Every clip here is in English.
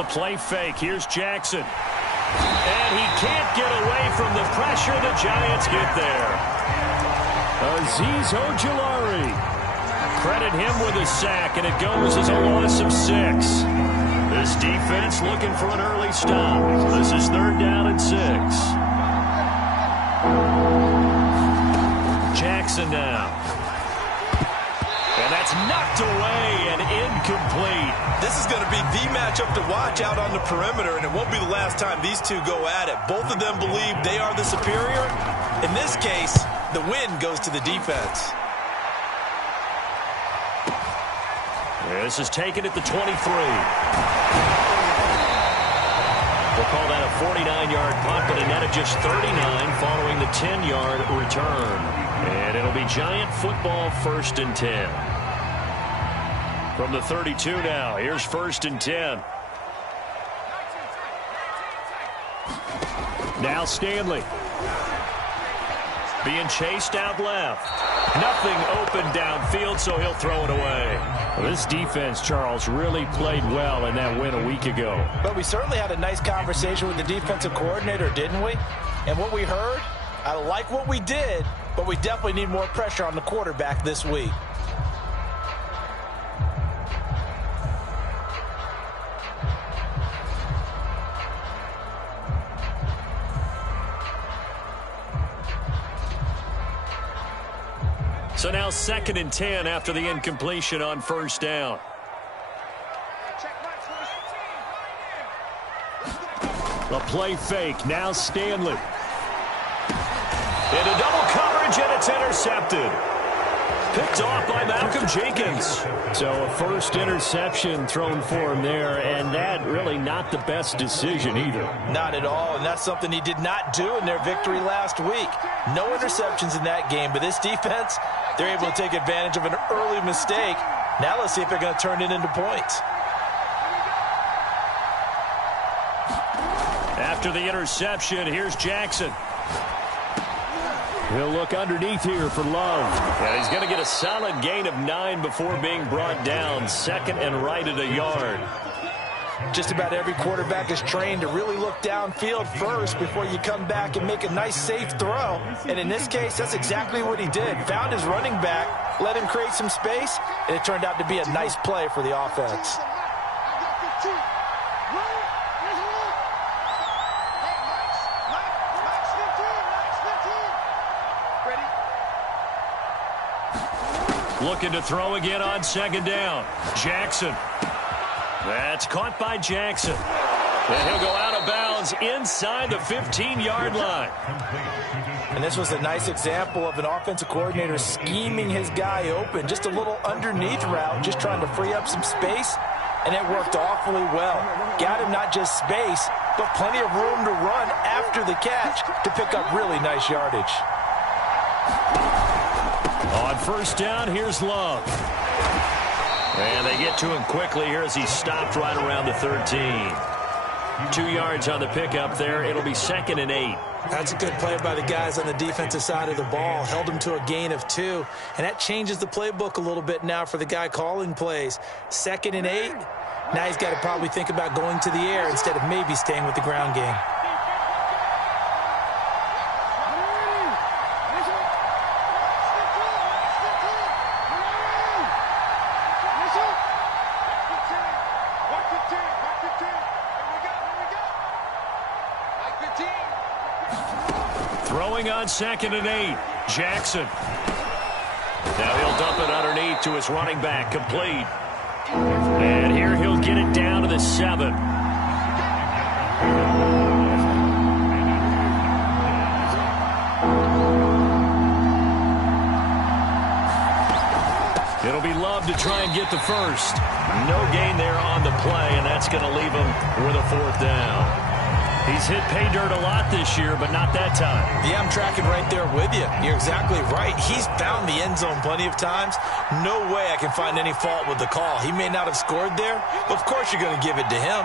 the play fake. Here's Jackson. And he can't get away from the pressure. The Giants get there. Azeez Ojulari. Credit him with a sack, and it goes as a loss of 6. This defense looking for an early stop. This is 3rd down and 6. Jackson now. And that's knocked away and incomplete. This is going to be the matchup to watch out on the perimeter, and it won't be the last time these two go at it. Both of them believe they are the superior. In this case, the win goes to the defense. This is taken at the 23. We'll call that a 49-yard punt, but a net of just 39 following the 10-yard return. And it'll be Giant football, 1st and 10. From the 32 now, here's 1st and 10. Now Stanley. Being chased out left. Nothing open downfield, so he'll throw it away. Well, this defense, Charles, really played well in that win a week ago. But we certainly had a nice conversation with the defensive coordinator, didn't we? And what we heard, I like what we did, but we definitely need more pressure on the quarterback this week. So now 2nd and 10 after the incompletion on 1st down. The play fake. Now Stanley. Into double coverage, and it's intercepted. Picked off by Malcolm Jenkins. So a first interception thrown for him there, and that really not the best decision either. Not at all, and that's something he did not do in their victory last week. No interceptions in that game, but this defense, they're able to take advantage of an early mistake. Now let's see if they're going to turn it into points. After the interception, here's Jackson. He'll look underneath here for Love. And he's going to get a solid gain of 9 before being brought down. 2nd and right at a yard. Just about every quarterback is trained to really look downfield first before you come back and make a nice, safe throw. And in this case, that's exactly what he did. Found his running back, let him create some space, and it turned out to be a nice play for the offense. Looking to throw again on 2nd down. Jackson. That's caught by Jackson. And he'll go out of bounds inside the 15-yard line. And this was a nice example of an offensive coordinator scheming his guy open. Just a little underneath route, just trying to free up some space. And it worked awfully well. Got him not just space, but plenty of room to run after the catch to pick up really nice yardage. On 1st down, here's Love. And they get to him quickly here as he stopped right around the 13. 2 yards on the pickup there. It'll be 2nd and 8. That's a good play by the guys on the defensive side of the ball. Held him to a gain of 2. And that changes the playbook a little bit now for the guy calling plays. 2nd and 8. Now he's got to probably think about going to the air instead of maybe staying with the ground game. Throwing on 2nd and 8. Jackson. Now he'll dump it underneath to his running back. Complete. And here he'll get it down to the 7. It'll be Love to try and get the first. No gain there on the play, and that's going to leave him with a 4th down. He's hit pay dirt a lot this year, but not that time. Yeah, I'm tracking right there with you. You're exactly right. He's found the end zone plenty of times. No way I can find any fault with the call. He may not have scored there, but of course you're going to give it to him.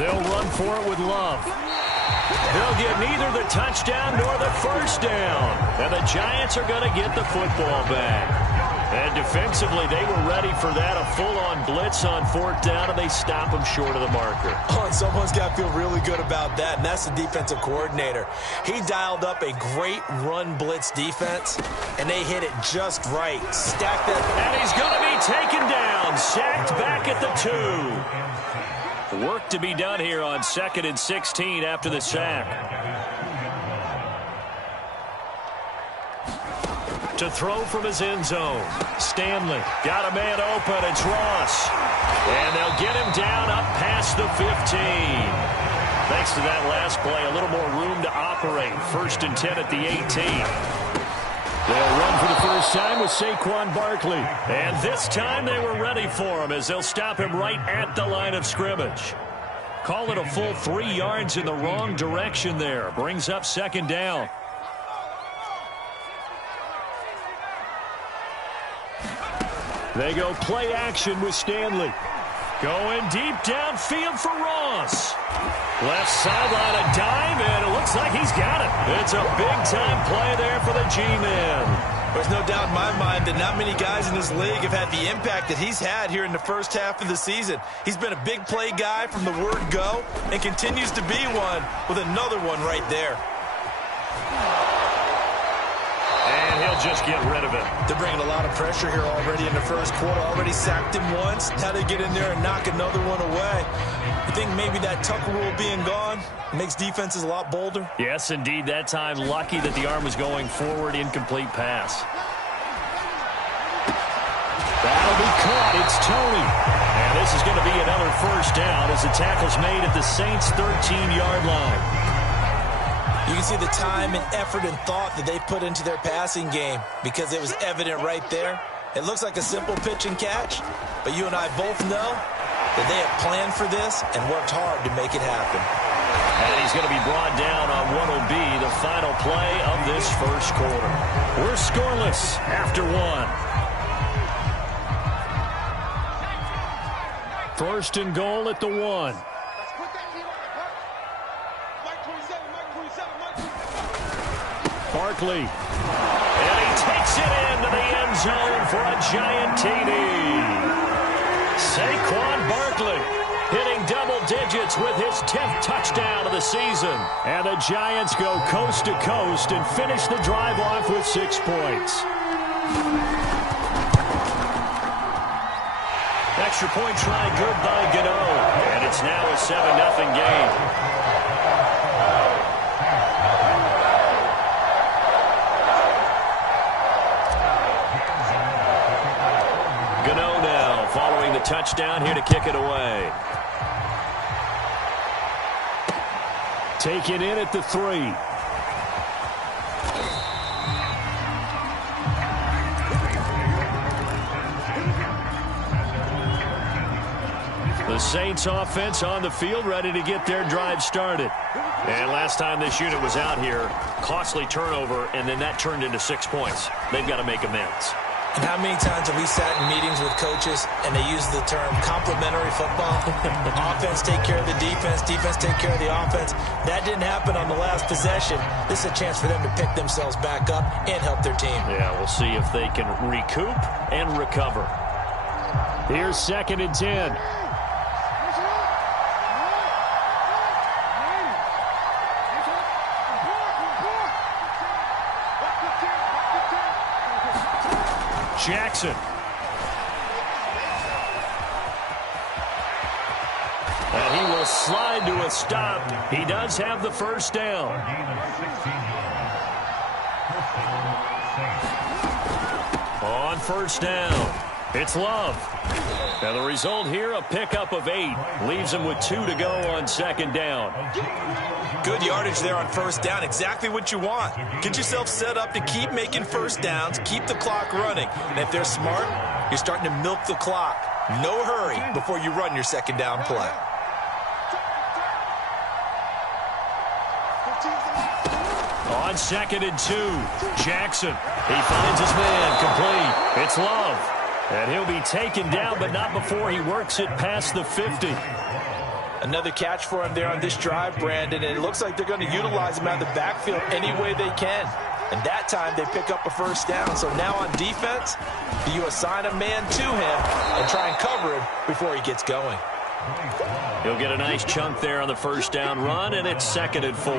They'll run for it with Love. They'll get neither the touchdown nor the first down. And the Giants are going to get the football back. And defensively, they were ready for that, a full-on blitz on fourth down, and they stop them short of the marker. Oh, and someone's got to feel really good about that, and that's the defensive coordinator. He dialed up a great run blitz defense, and they hit it just right. Stacked that. And he's going to be taken down, sacked back at the 2. Work to be done here on 2nd and 16 after the sack. To throw from his end zone. Stanley got a man open. It's Ross. And they'll get him down up past the 15. Thanks to that last play, a little more room to operate. 1st and 10 at the 18. They'll run for the first time with Saquon Barkley. And this time they were ready for him as they'll stop him right at the line of scrimmage. Call it a full 3 yards in the wrong direction there. Brings up 2nd down. They go play action with Stanley. Going deep downfield for Ross. Left sideline a dime, and it looks like he's got it. It's a big-time play there for the G-Man. There's no doubt in my mind that not many guys in this league have had the impact that he's had here in the first half of the season. He's been a big play guy from the word go and continues to be one with another one right there. And he'll just get rid of it. They're bringing a lot of pressure here already in the first quarter. Already sacked him once. Now they get in there and knock another one away. I think maybe that Tucker rule being gone makes defenses a lot bolder. Yes, indeed. That time, lucky that the arm was going forward. Incomplete pass. That'll be caught. It's Tony. And this is going to be another first down as the tackle's made at the Saints' 13-yard line. You can see the time and effort and thought that they put into their passing game because it was evident right there. It looks like a simple pitch and catch, but you and I both know that they have planned for this and worked hard to make it happen. And he's going to be brought down on what will be the final play of this first quarter. We're scoreless after 1. 1st and goal at the 1. Barkley. And he takes it into the end zone for a giant TD. Saquon Barkley hitting double digits with his 10th touchdown of the season. And the Giants go coast to coast and finish the drive off with 6 points. Extra point try good by Gano. And it's now a 7-0 game. Gano now following the touchdown here to kick it away. Taken in at the 3. The Saints offense on the field ready to get their drive started. And last time this unit was out here, costly turnover, and then that turned into 6 points. They've got to make amends. And how many times have we sat in meetings with coaches and they use the term complementary football? Offense take care of the defense, defense take care of the offense. That didn't happen on the last possession. This is a chance for them to pick themselves back up and help their team. Yeah, we'll see if they can recoup and recover. Here's 2nd and 10. Jackson. And he will slide to a stop. He does have the first down. On first down, it's Love. Now the result here, a pickup of 8. Leaves him with 2 to go on 2nd down. Good yardage there on first down. Exactly what you want. Get yourself set up to keep making first downs, keep the clock running. And if they're smart, you're starting to milk the clock. No hurry before you run your 2nd down play. On 2nd and 2, Jackson. He finds his man complete. It's Love. And he'll be taken down, but not before he works it past the 50. Another catch for him there on this drive, Brandon, and it looks like they're going to utilize him out of the backfield any way they can. And that time they pick up a first down. So now on defense, do you assign a man to him and try and cover him before he gets going? He'll get a nice chunk there on the first down run, and it's 2nd and 4.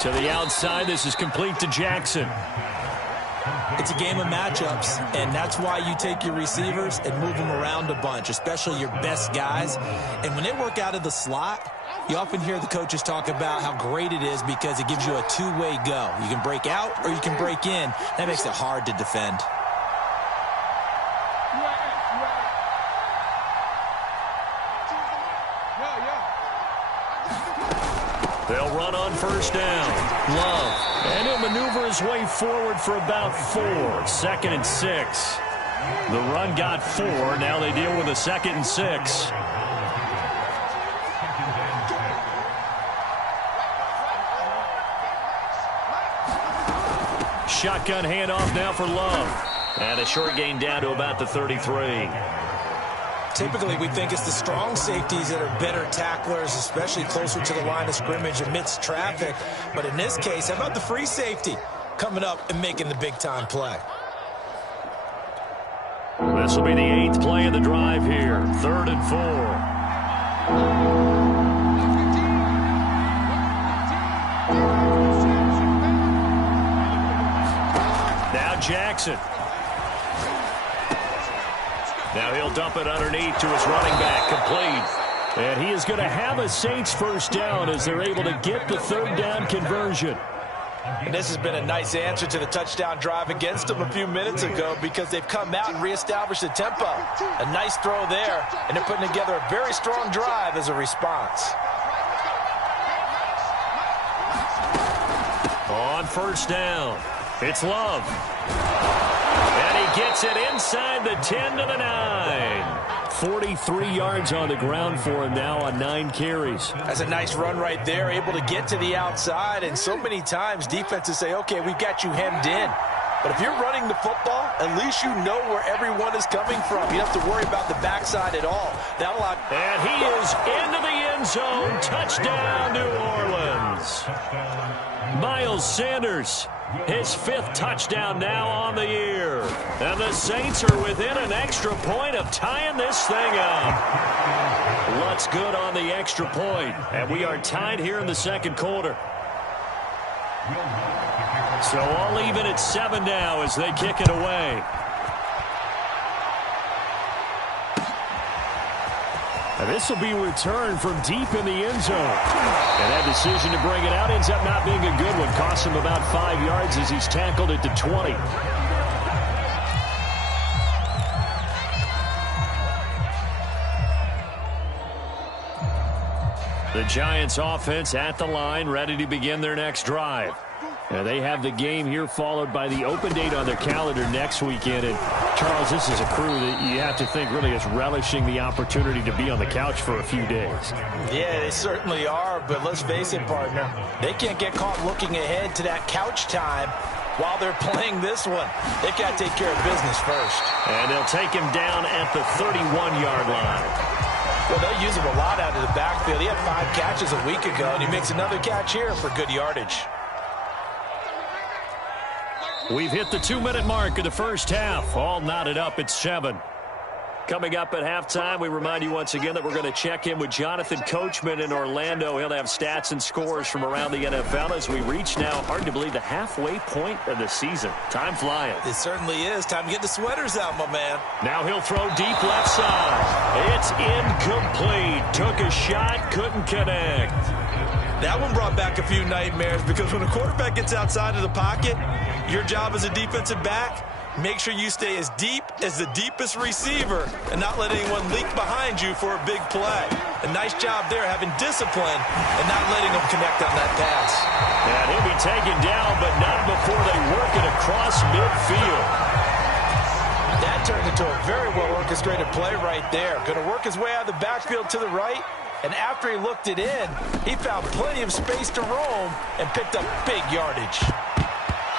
To the outside, this is complete to Jackson. It's a game of matchups, and that's why you take your receivers and move them around a bunch, especially your best guys. And when they work out of the slot, you often hear the coaches talk about how great it is because it gives you a two-way go. You can break out or you can break in. That makes it hard to defend. They'll run on first down. Love. And he'll maneuver his way forward for about 4. 2nd and 6. The run got 4. Now they deal with a 2nd and 6. Shotgun handoff now for Love. And a short gain down to about the 33. Typically, we think it's the strong safeties that are better tacklers, especially closer to the line of scrimmage amidst traffic. But in this case, how about the free safety coming up and making the big-time play? This will be the 8th play of the drive here. 3rd and 4. Now Jackson. Now he'll dump it underneath to his running back, complete. And he is going to have a Saints first down as they're able to get the 3rd down conversion. And this has been a nice answer to the touchdown drive against them a few minutes ago because they've come out and reestablished the tempo. A nice throw there, and they're putting together a very strong drive as a response. On first down, it's Love. And he gets it inside the 10 to the 9. 43 yards on the ground for him now on 9 carries. That's a nice run right there, able to get to the outside. And so many times defenses say, okay, we've got you hemmed in. But if you're running the football, at least you know where everyone is coming from. You don't have to worry about the backside at all. That'll allow. And he is into the end zone. Touchdown, New Orleans. Miles Sanders, his 5th touchdown now on the year. And the Saints are within an extra point of tying this thing up. Lutz good on the extra point. And we are tied here in the 2nd quarter. So all even at 7 now as they kick it away. And this will be returned from deep in the end zone. And that decision to bring it out ends up not being a good one. Costs him about 5 yards as he's tackled at the 20. The Giants offense at the line, ready to begin their next drive. Now they have the game here followed by the open date on their calendar next weekend. And Charles, this is a crew that you have to think really is relishing the opportunity to be on the couch for a few days. Yeah, they certainly are, but let's face it, partner. They can't get caught looking ahead to that couch time while they're playing this one. They've got to take care of business first. And they'll take him down at the 31-yard line. Well, they'll use him a lot out of the backfield. He had 5 catches a week ago, and he makes another catch here for good yardage. We've hit the 2-minute mark of the first half. All knotted up at 7. Coming up at halftime, we remind you once again that we're going to check in with Jonathan Coachman in Orlando. He'll have stats and scores from around the NFL as we reach now, hard to believe, the halfway point of the season. Time flying. It certainly is. Time to get the sweaters out, my man. Now he'll throw deep left side. It's incomplete. Took a shot, couldn't connect. That one brought back a few nightmares because when a quarterback gets outside of the pocket, your job as a defensive back, make sure you stay as deep as the deepest receiver and not let anyone leak behind you for a big play. A nice job there having discipline and not letting them connect on that pass. And he'll be taken down, but not before they work it across midfield. That turned into a very well-orchestrated play right there. Going to work his way out of the backfield to the right. And after he looked it in, he found plenty of space to roam and picked up big yardage.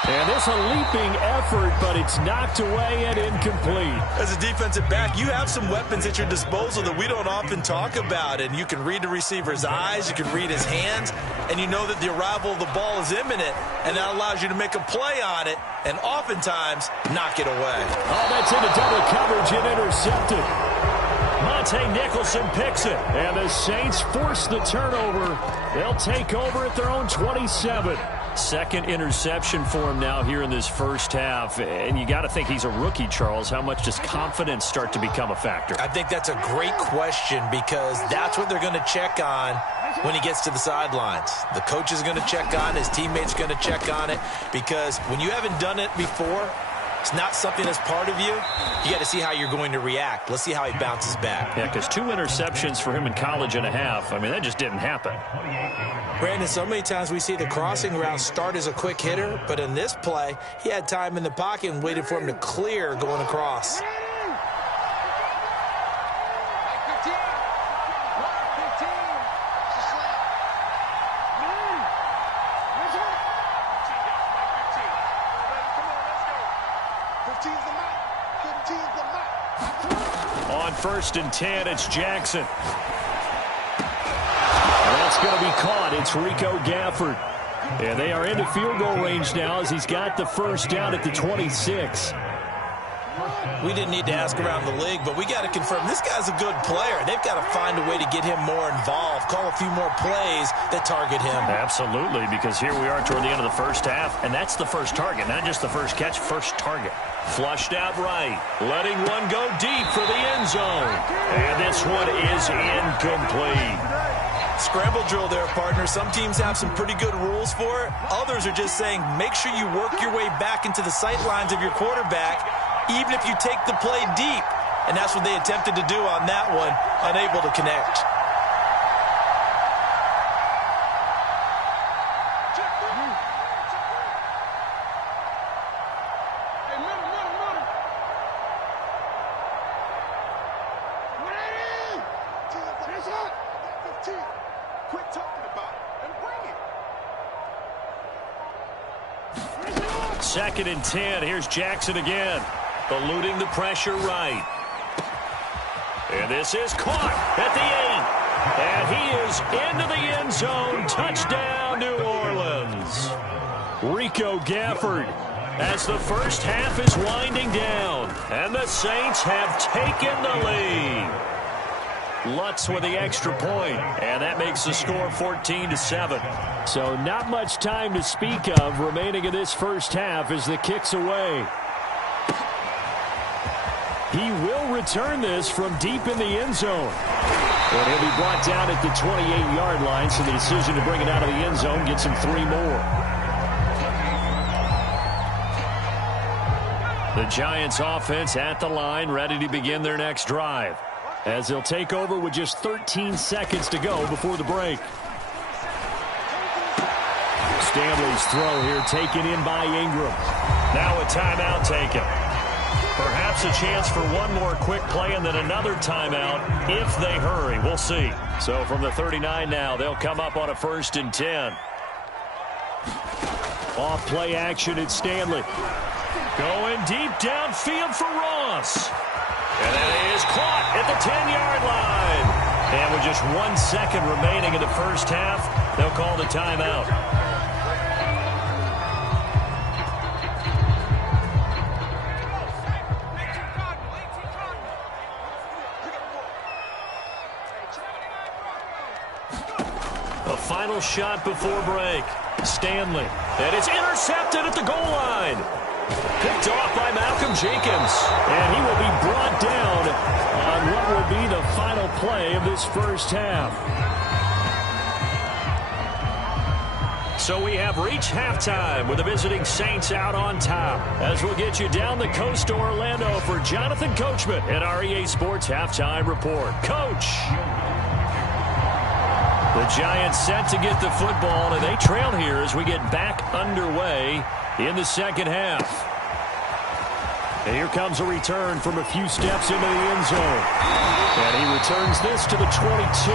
And this a leaping effort, but it's knocked away and incomplete. As a defensive back, you have some weapons at your disposal that we don't often talk about. And you can read the receiver's eyes, you can read his hands, and you know that the arrival of the ball is imminent, and that allows you to make a play on it and oftentimes knock it away. Oh, that's into double coverage and intercepted. Monte Nicholson picks it, and the Saints force the turnover. They'll take over at their own 27. Second interception for him now here in this first half. And you got to think he's a rookie, Charles. How much does confidence start to become a factor? I think that's a great question because that's what they're going to check on when he gets to the sidelines. The coach is going to check on it. His teammates are going to check on it because when you haven't done it before, it's not something that's part of you. You got to see how you're going to react. Let's see how he bounces back. Yeah, because 2 interceptions for him in college and a half. I mean, that just didn't happen. Brandon, so many times we see the crossing route start as a quick hitter, but in this play, he had time in the pocket and waited for him to clear going across. On 1st and 10, it's Jackson. That's going to be caught. It's Rico Gafford. And they are into field goal range now as he's got the first down at the 26. We didn't need to ask around the league, but we got to confirm this guy's a good player. They've got to find a way to get him more involved, call a few more plays that target him. Absolutely, because here we are toward the end of the first half, and that's the first target, not just the first catch, first target. Flushed out right, letting one go deep for the end zone. And this one is incomplete. Scramble drill there, partner. Some teams have some pretty good rules for it. Others are just saying make sure you work your way back into the sight lines of your quarterback, even if you take the play deep. And that's what they attempted to do on that one, unable to connect. Second and 10. Here's Jackson again. Eluding the pressure right. And this is caught at the 8. And he is into the end zone. Touchdown, New Orleans. Rico Gafford as the first half is winding down. And the Saints have taken the lead. Lutz with the extra point, and that makes the score 14-7. So not much time to speak of remaining in this first half as the kick's away. He will return this from deep in the end zone. And he'll be brought down at the 28-yard line, so the decision to bring it out of the end zone gets him 3 more. The Giants offense at the line, ready to begin their next drive, as they'll take over with just 13 seconds to go before the break. Stanley's throw here taken in by Ingram. Now a timeout taken. Perhaps a chance for one more quick play and then another timeout if they hurry. We'll see. So from the 39 now, they'll come up on a 1st and 10. Off play action at Stanley. Going deep downfield for Ross. And that is caught at the 10-yard line. And with just 1 second remaining in the first half, they'll call the timeout. A final shot before break. Stanley. And it's intercepted at the goal line. Picked off by Malcolm Jenkins. And he will be brought down on what will be the final play of this first half. So we have reached halftime with the visiting Saints out on top. As we'll get you down the coast to Orlando for Jonathan Coachman at our EA Sports Halftime Report. Coach. The Giants set to get the football, and they trail here as we get back underway in the second half. And here comes a return from a few steps into the end zone. And he returns this to the 22.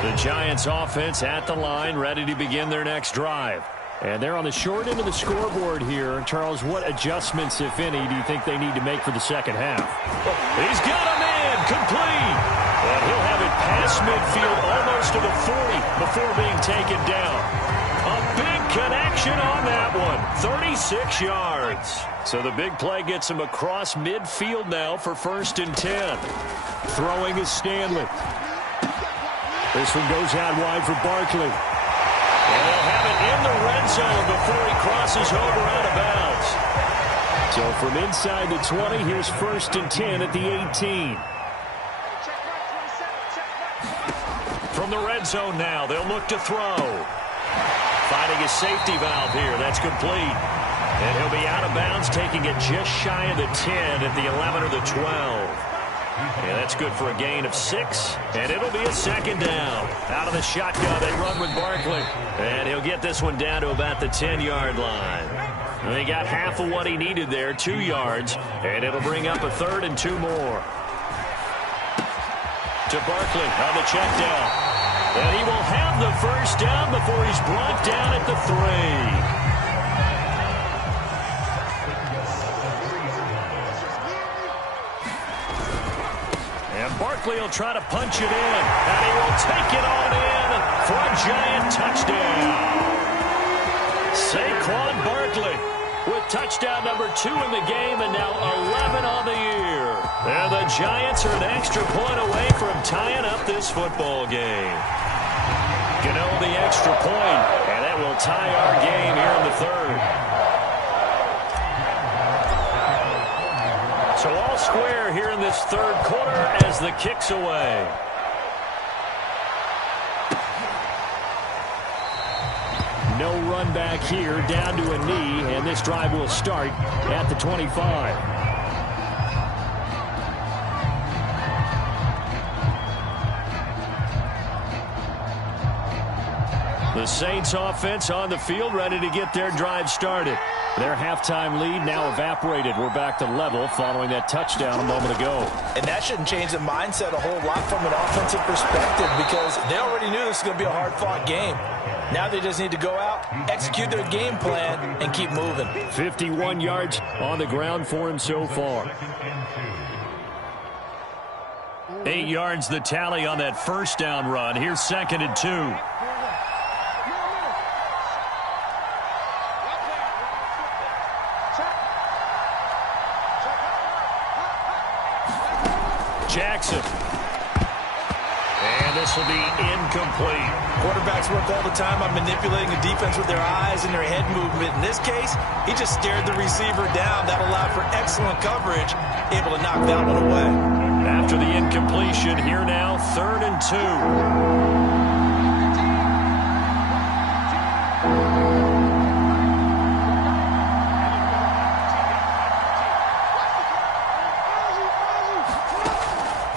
The The Giants offense at the line, ready to begin their next drive. And they're on the short end of the scoreboard here. Charles, what adjustments, if any, do you think they need to make for the second half? He's got him in, complete. And he'll have it past midfield, almost to the 40 before being taken down. A big connection on that one, 36 yards. So the big play gets him across midfield now for 1st and 10. Throwing is Stanley. This one goes out wide for Barkley. And they'll have it in the red zone before he crosses over out of bounds. So from inside the 20, here's 1st and 10 at the 18. From the red zone now, they'll look to throw. Finding a safety valve here. That's complete. And he'll be out of bounds, taking it just shy of the 10 at the 11 or the 12. Yeah, that's good for a gain of 6, and it'll be a 2nd down. Out of the shotgun, they run with Barkley. And he'll get this one down to about the 10-yard line. And he got half of what he needed there, 2 yards, and it'll bring up a 3rd and 2 more. To Barkley on the check down. And he will have the 1st down before he's brought down at the 3. Barkley will try to punch it in, and he will take it on in for a Giant touchdown. Saquon Barkley with touchdown number 2 in the game, and now 11 on the year. And the Giants are an extra point away from tying up this football game. Gano the extra point, and that will tie our game here in the 3rd. So all square here in this 3rd quarter as the kick's away. No run back here, down to a knee, and this drive will start at the 25. The Saints offense on the field, ready to get their drive started. Their halftime lead now evaporated. We're back to level following that touchdown a moment ago. And that shouldn't change the mindset a whole lot from an offensive perspective, because they already knew this was going to be a hard-fought game. Now they just need to go out, execute their game plan, and keep moving. 51 yards on the ground for him so far. 8 yards the tally on that 1st down run. Here's 2nd and 2. Jackson. And this will be incomplete. Quarterbacks work all the time on manipulating the defense with their eyes and their head movement. In this case, he just stared the receiver down. That allowed for excellent coverage, able to knock that one away. After the incompletion, here now, 3rd and 2.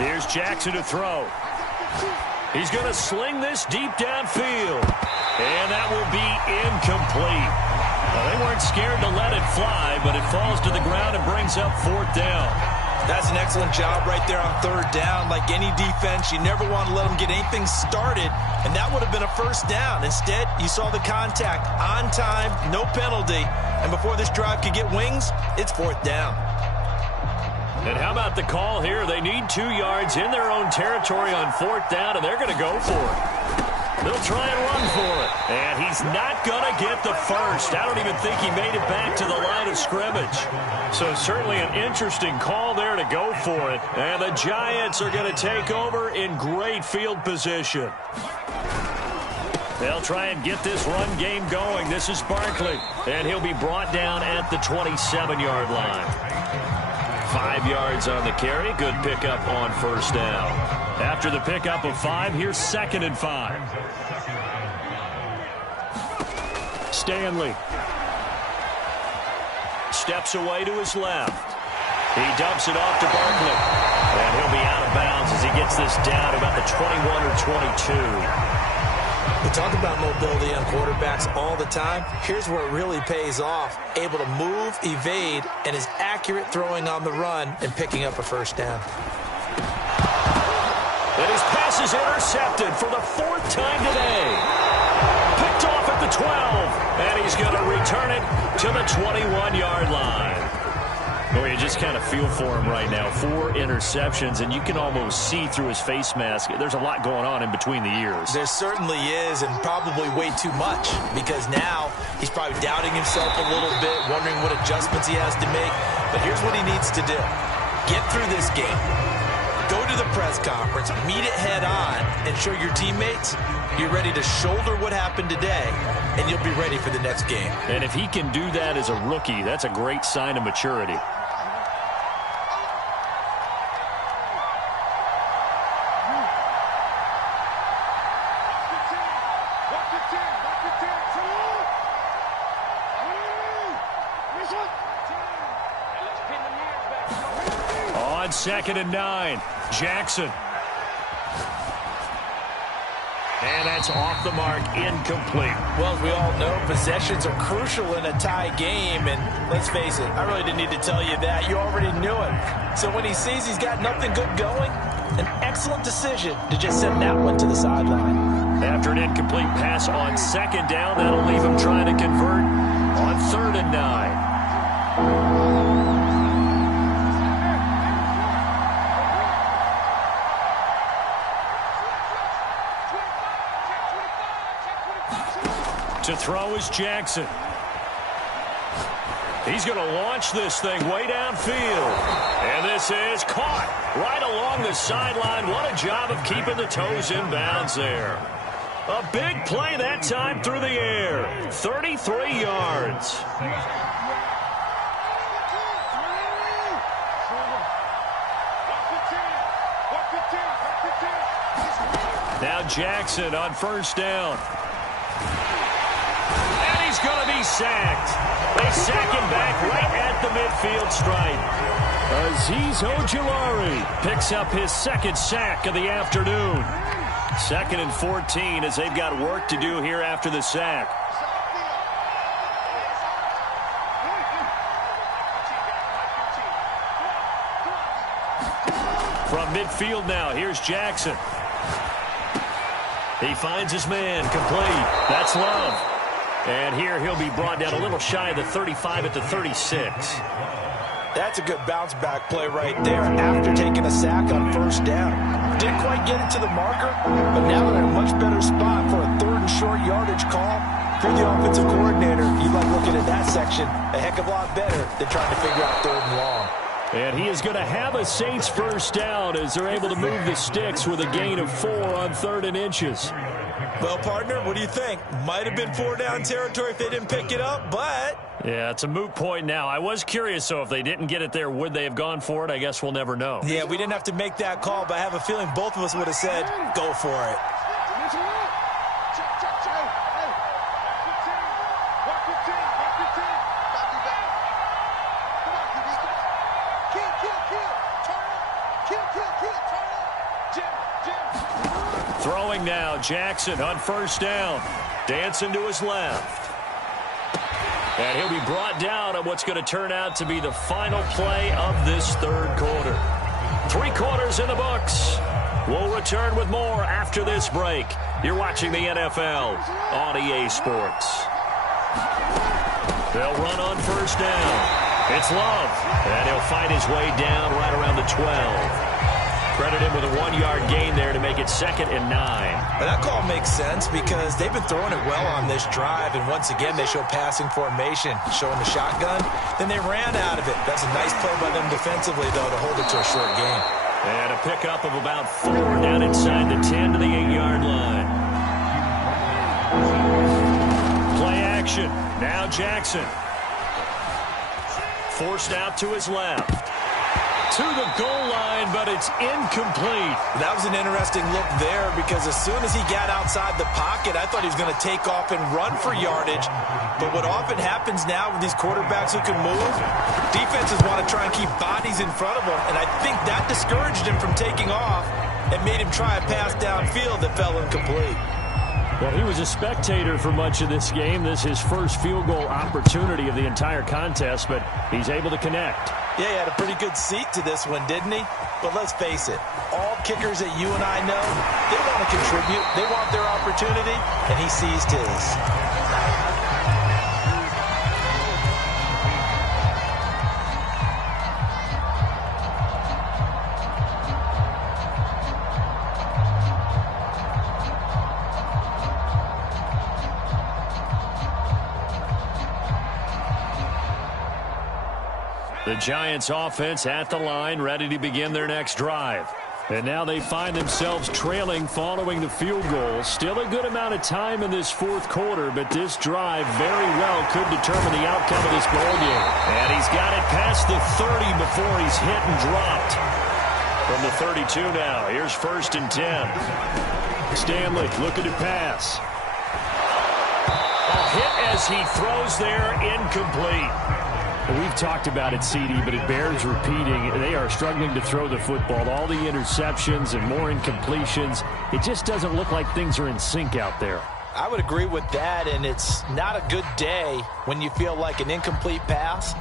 Here's Jackson to throw. He's going to sling this deep downfield. And that will be incomplete. Well, they weren't scared to let it fly, but it falls to the ground and brings up 4th down. That's an excellent job right there on 3rd down. Like any defense, you never want to let them get anything started, and that would have been a 1st down. Instead, you saw the contact on time, no penalty, and before this drive could get wings, it's 4th down. And how about the call here? They need 2 yards in their own territory on 4th down, and they're going to go for it. They'll try and run for it. And he's not going to get the 1st. I don't even think he made it back to the line of scrimmage. So certainly an interesting call there to go for it. And the Giants are going to take over in great field position. They'll try and get this run game going. This is Barkley. And he'll be brought down at the 27-yard line. 5 yards on the carry. Good pickup on 1st down. After the pickup of 5, here's 2nd and 5. Stanley steps away to his left. He dumps it off to Barkley. And he'll be out of bounds as he gets this down to about the 21 or 22. We talk about mobility on quarterbacks all the time. Here's where it really pays off. Able to move, evade, and is accurate throwing on the run and picking up a 1st down. And his pass is intercepted for the 4th time today. Picked off at the 12. And he's going to return it to the 21-yard line. Well, you just kind of feel for him right now. 4 interceptions, and you can almost see through his face mask. There's a lot going on in between the ears. There certainly is, and probably way too much, because now he's probably doubting himself a little bit, wondering what adjustments he has to make. But here's what he needs to do. Get through this game. Go to the press conference, meet it head on, and show your teammates you're ready to shoulder what happened today, and you'll be ready for the next game. And if he can do that as a rookie, that's a great sign of maturity. On 2nd and 9, Jackson. And that's off the mark, incomplete. Well, as we all know, possessions are crucial in a tie game, and let's face it, I really didn't need to tell you that. You already knew it. So when he sees he's got nothing good going, an excellent decision to just send that one to the sideline. After an incomplete pass on 2nd down, that'll leave him trying to convert on 3rd and 9. To throw is Jackson. He's going to launch this thing way downfield. And this is caught right along the sideline. What a job of keeping the toes in bounds there. A big play that time through the air. 33 yards. Now Jackson on 1st down. He's going to be sacked. They sack him back right at the midfield stripe. Azeez Ojulari picks up his 2nd sack of the afternoon. 2nd and 14 as they've got work to do here after the sack. From midfield now, here's Jackson. He finds his man, complete. That's Love. And here he'll be brought down a little shy of the 35 at the 36. That's a good bounce-back play right there after taking a sack on 1st down. Didn't quite get it to the marker, but now they're in a much better spot for a 3rd and short yardage call. If you're the offensive coordinator, you like looking at that section a heck of a lot better than trying to figure out 3rd and long. And he is going to have a Saints 1st down as they're able to move the sticks with a gain of 4 on 3rd and inches. Well, partner, what do you think? Might have been 4-down territory if they didn't pick it up, but... Yeah, it's a moot point now. I was curious, so if they didn't get it there, would they have gone for it? I guess we'll never know. Yeah, we didn't have to make that call, but I have a feeling both of us would have said, go for it. Throwing now, Jackson on 1st down. Dancing to his left. And he'll be brought down on what's going to turn out to be the final play of this 3rd quarter. 3 quarters in the books. We'll return with more after this break. You're watching the NFL on EA Sports. They'll run on 1st down. It's Love. And he'll fight his way down right around the 12. Credit him with a 1-yard gain there to make it 2nd and 9. But that call makes sense because they've been throwing it well on this drive, and once again they show passing formation, showing the shotgun. Then they ran out of it. That's a nice play by them defensively, though, to hold it to a short gain. And a pickup of about 4 down inside the 10 to the 8-yard line. Play action. Now Jackson. Forced out to his left. To the goal line, but it's incomplete. That was an interesting look there because as soon as he got outside the pocket, I thought he was going to take off and run for yardage. But what often happens now with these quarterbacks who can move, defenses want to try and keep bodies in front of them, and I think that discouraged him from taking off and made him try a pass downfield that fell incomplete. Well, he was a spectator for much of this game. This is his first field goal opportunity of the entire contest, but he's able to connect. Yeah, he had a pretty good seat to this one, didn't he? But let's face it, all kickers that you and I know, they want to contribute. They want their opportunity, and he seized his. The Giants offense at the line, ready to begin their next drive. And now they find themselves trailing following the field goal. Still a good amount of time in this fourth quarter, but this drive very well could determine the outcome of this ball game. And he's got it past the 30 before he's hit and dropped. From the 32 now, here's 1st and 10. Stanley looking to pass. A hit as he throws there, incomplete. We've talked about it, CD, but it bears repeating. They are struggling to throw the football. All the interceptions and more incompletions. It just doesn't look like things are in sync out there. I would agree with that, and it's not a good day when you feel like an incomplete pass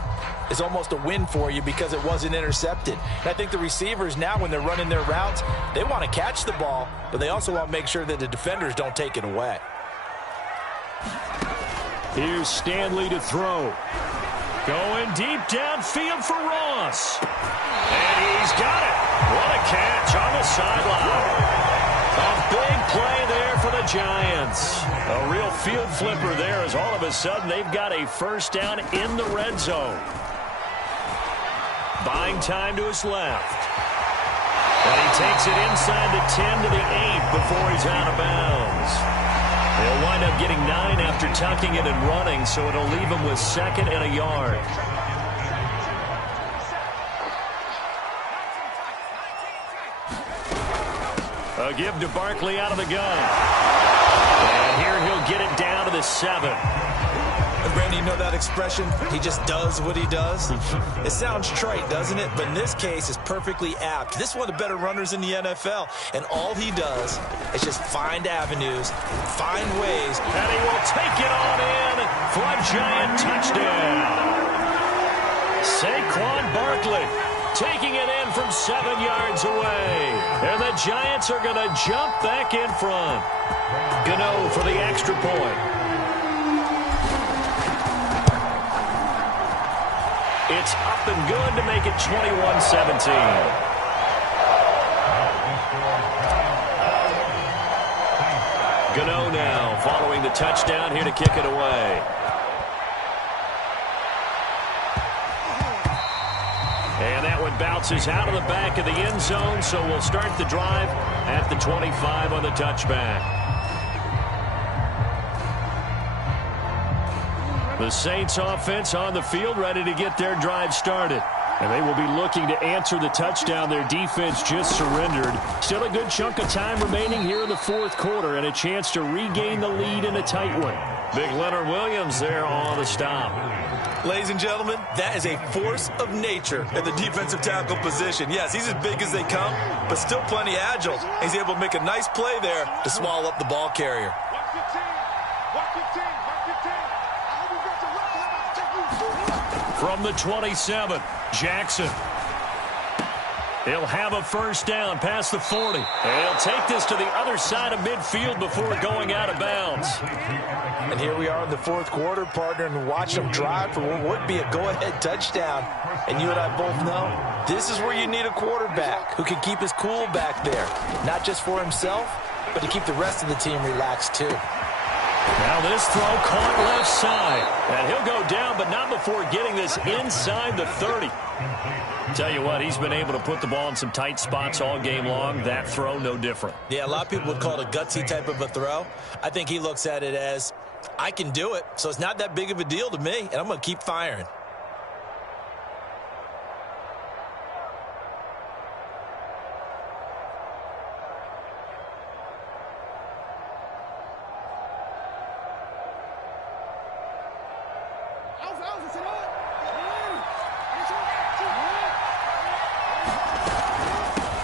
is almost a win for you because it wasn't intercepted. And I think the receivers now, when they're running their routes, they want to catch the ball, but they also want to make sure that the defenders don't take it away. Here's Stanley to throw. Going deep downfield for Ross. And he's got it. What a catch on the sideline. A big play there for the Giants. A real field flipper there as all of a sudden they've got a first down in the red zone. Buying time to his left. And he takes it inside the 10 to the 8 before he's out of bounds. They'll wind up getting 9 after tucking it and running, so it'll leave him with 2nd and a yard. A give to Barkley out of the gun. And here he'll get it down to the 7. Randy, you know that expression? He just does what he does. It sounds trite, doesn't it? But in this case, it's perfectly apt. This is one of the better runners in the NFL, and all he does is just find avenues, find ways. And he will take it on in for a Giant touchdown. Saquon Barkley taking it in from 7 yards away. And the Giants are going to jump back in front. Gano for the extra point. It's up and good to make it 21-17. Gano now following the touchdown here to kick it away. And that one bounces out of the back of the end zone, so we'll start the drive at the 25 on the touchback. The Saints offense on the field ready to get their drive started. And they will be looking to answer the touchdown their defense just surrendered. Still a good chunk of time remaining here in the fourth quarter and a chance to regain the lead in a tight one. Big Leonard Williams there on the stop. Ladies and gentlemen, that is a force of nature at the defensive tackle position. Yes, he's as big as they come, but still plenty agile. He's able to make a nice play there to swallow up the ball carrier. From the 27, Jackson. He'll have a first down past the 40. And he'll take this to the other side of midfield before going out of bounds. And here we are in the fourth quarter, partner, and watch him drive for what would be a go-ahead touchdown. And you and I both know this is where you need a quarterback who can keep his cool back there. Not just for himself, but to keep the rest of the team relaxed too. Now this throw caught left side. And he'll go down, but not before getting this inside the 30. Tell you what, he's been able to put the ball in some tight spots all game long. That throw, no different. Yeah, a lot of people would call it a gutsy type of a throw. I think he looks at it as, I can do it, so it's not that big of a deal to me, and I'm going to keep firing.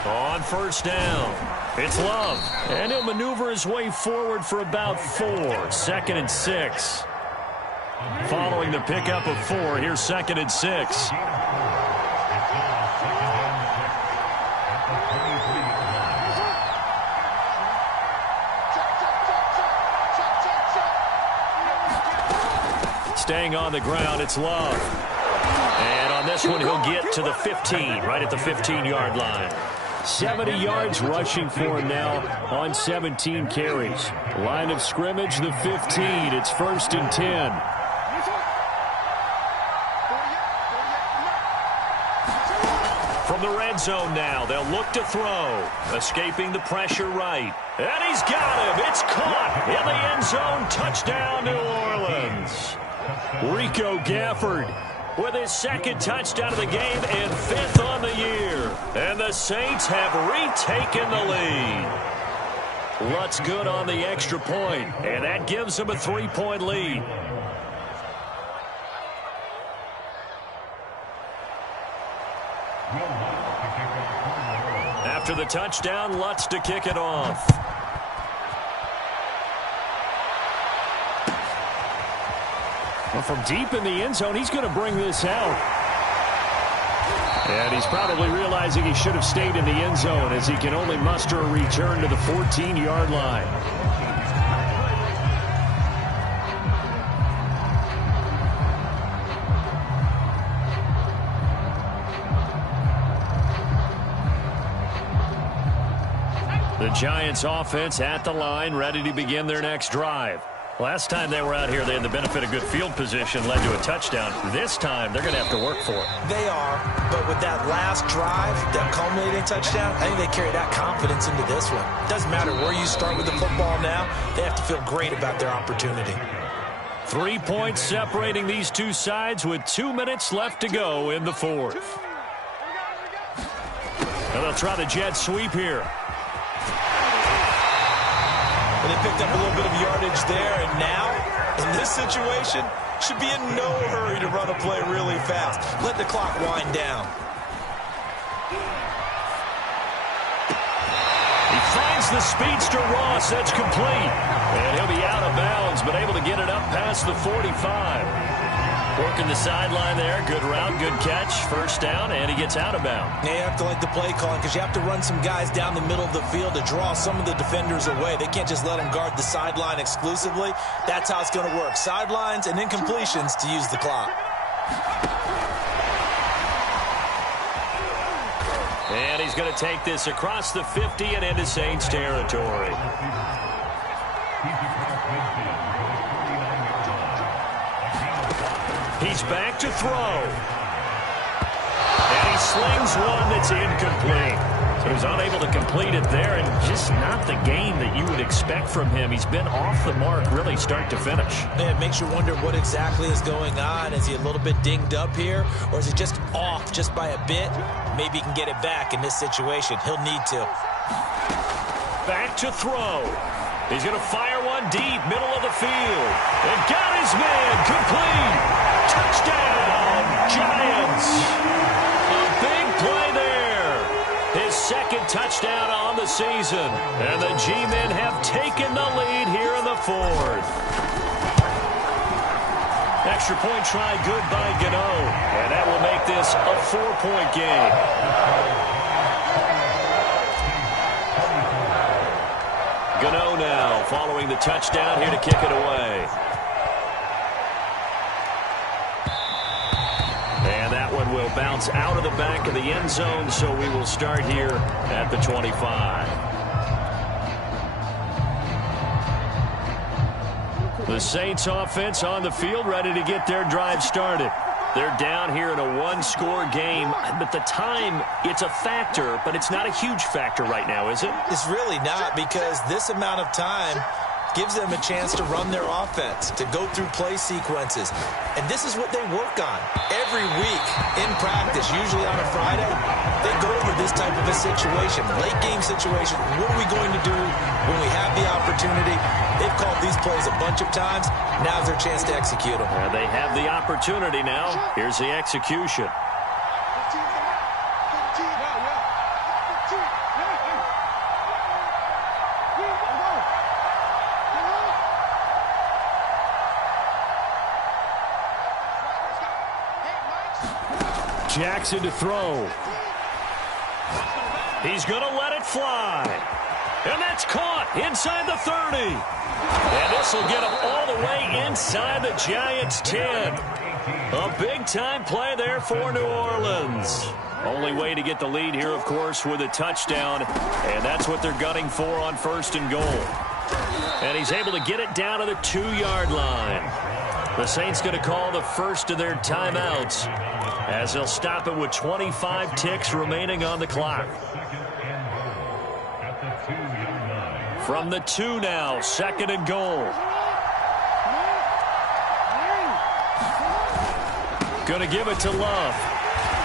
On first down, it's Love. And he'll maneuver his way forward for about 4. 2nd and 6. Following the pickup of 4, here's 2nd and 6. staying on the ground. It's Love. And on this one, he'll get to the 15, right at the 15-yard line. 70 yards rushing for him now on 17 carries. Line of scrimmage, the 15. It's 1st and 10. From the red zone now, they'll look to throw. Escaping the pressure right. And he's got him. It's caught in the end zone. Touchdown, New Orleans. Rico Gafford with his 2nd touchdown of the game and 5th on the year. And the Saints have retaken the lead. Lutz good on the extra point, and that gives them a 3-point lead. After the touchdown, Lutz to kick it off. Well, from deep in the end zone, he's going to bring this out. And he's probably realizing he should have stayed in the end zone as he can only muster a return to the 14-yard line. The Giants offense at the line, ready to begin their next drive. Last time they were out here, they had the benefit of good field position, led to a touchdown. This time, they're going to have to work for it. They are, but with that last drive, that culminating touchdown, I think they carry that confidence into this one. Doesn't matter where you start with the football now, they have to feel great about their opportunity. 3 points separating these two sides with 2 minutes left to go in the 4th. And they'll try the jet sweep here. And they picked up a little bit of yardage there, and now, in this situation, should be in no hurry to run a play really fast. Let the clock wind down. He finds the speedster Ross. That's complete. And he'll be out of bounds, but able to get it up past the 45. Working the sideline there. Good route, good catch. 1st down, and he gets out of bounds. Yeah, you have to like the play calling because you have to run some guys down the middle of the field to draw some of the defenders away. They can't just let them guard the sideline exclusively. That's how it's going to work. Sidelines and incompletions to use the clock. And he's going to take this across the 50 and into Saints territory. He's back to throw. And he slings one that's incomplete. So he's unable to complete it there, and just not the game that you would expect from him. He's been off the mark really start to finish. Yeah, it makes you wonder what exactly is going on. Is he a little bit dinged up here, or is he just off just by a bit? Maybe he can get it back in this situation. He'll need to. Back to throw. He's going to fire one deep, middle of the field. And got his man, complete. Touchdown, Giants. A big play there. His 2nd touchdown on the season. And the G-men have taken the lead here in the 4th. Extra point try good by Gano. And that will make this a 4-point game. Gano now following the touchdown here to kick it away. And that one will bounce out of the back of the end zone, so we will start here at the 25. The Saints offense on the field ready to get their drive started. They're down here in a 1-score game, but the time, it's a factor, but it's not a huge factor right now, is it? It's really not, because this amount of time gives them a chance to run their offense, to go through play sequences. And this is what they work on every week in practice, usually on a Friday. They go over this type of a situation, late game situation. What are we going to do when we have the opportunity? They've called these plays a bunch of times. Now's their chance to execute them. They have the opportunity now. Here's the execution. Jackson to throw. He's going to let it fly. And that's caught inside the 30. And this will get them all the way inside the Giants' 10. A big-time play there for New Orleans. Only way to get the lead here, of course, with a touchdown. And that's what they're gunning for on 1st and goal. And he's able to get it down to the 2-yard line. The Saints going to call the first of their timeouts as they'll stop it with 25 ticks remaining on the clock. From the 2 now, 2nd and goal. Going to give it to Love.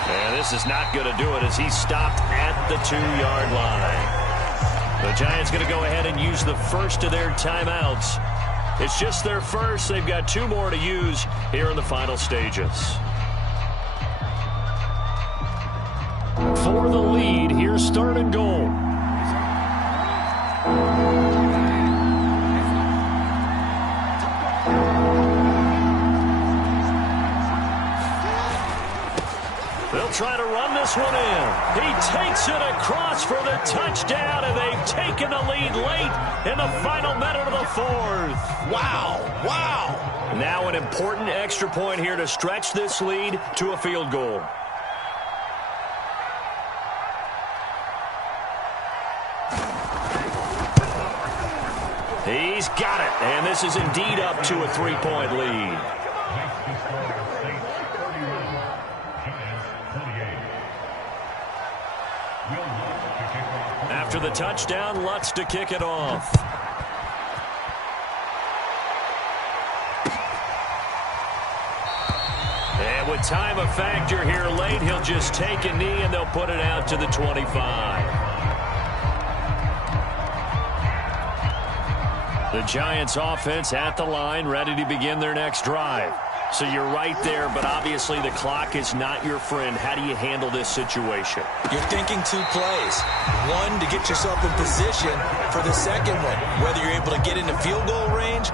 And this is not going to do it as he's stopped at the 2-yard line. The Giants going to go ahead and use the first of their timeouts. It's just their first. They've got 2 more to use here in the final stages. For the lead, here's 3rd and goal. They'll try to run this one in. He takes it across for the touchdown, and they've taken the lead late in the final minute of the 4th. Wow, wow. Now an important extra point here to stretch this lead to a field goal. He's got it, and this is indeed up to a 3-point lead. After the touchdown, Lutz to kick it off. And with time a factor here late, he'll just take a knee and they'll put it out to the 25. The Giants offense at the line, ready to begin their next drive. So you're right there, but obviously the clock is not your friend. How do you handle this situation? You're thinking 2 plays. One, to get yourself in position for the second one, whether you're able to get into field goal range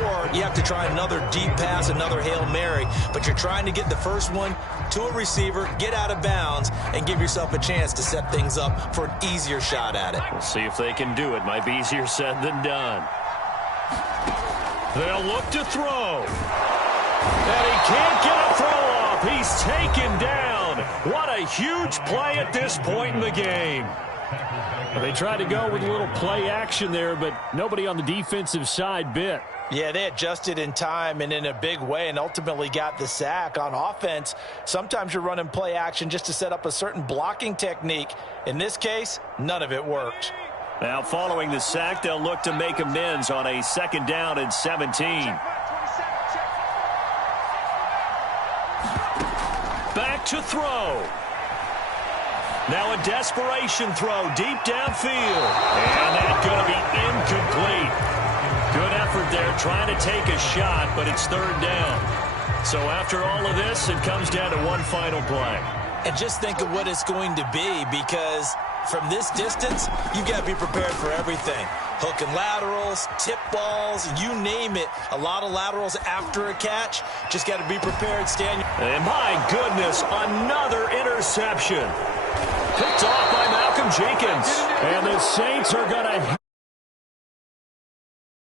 or you have to try another deep pass, another Hail Mary. But you're trying to get the first one to a receiver, get out of bounds, and give yourself a chance to set things up for an easier shot at it. We'll see if they can do it. Might be easier said than done. They'll look to throw. And he can't get a throw off. He's taken down. What a huge play at this point in the game. They tried to go with a little play action there, but nobody on the defensive side bit. Yeah, they adjusted in time and in a big way and ultimately got the sack. On offense, sometimes you're running play action just to set up a certain blocking technique. In this case, none of it worked. Now following the sack, they'll look to make amends on a 2nd down and 17. Back to throw. Now a desperation throw deep downfield. And that's going to be incomplete. Good effort there trying to take a shot, but it's 3rd down. So after all of this, it comes down to one final play. And just think of what it's going to be, because from this distance, you've got to be prepared for everything. Hook and laterals, tip balls, you name it. A lot of laterals after a catch. Just got to be prepared, Stan. And my goodness, another interception. Picked off by Malcolm Jenkins. And the Saints are going to